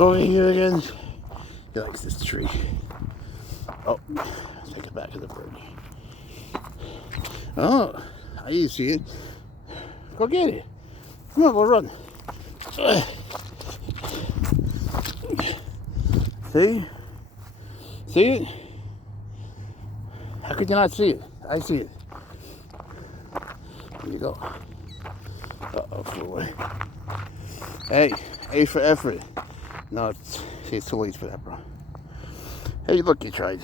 over here again. He likes this tree. Oh, take it back to the bird. Oh, I see it. Go get it. Come on, we'll run. See? See it? How could you not see it? I see it. There you go. Uh-oh, flew away. Hey, A for effort. No, it's too late for that, bro. Hey, look, you tried.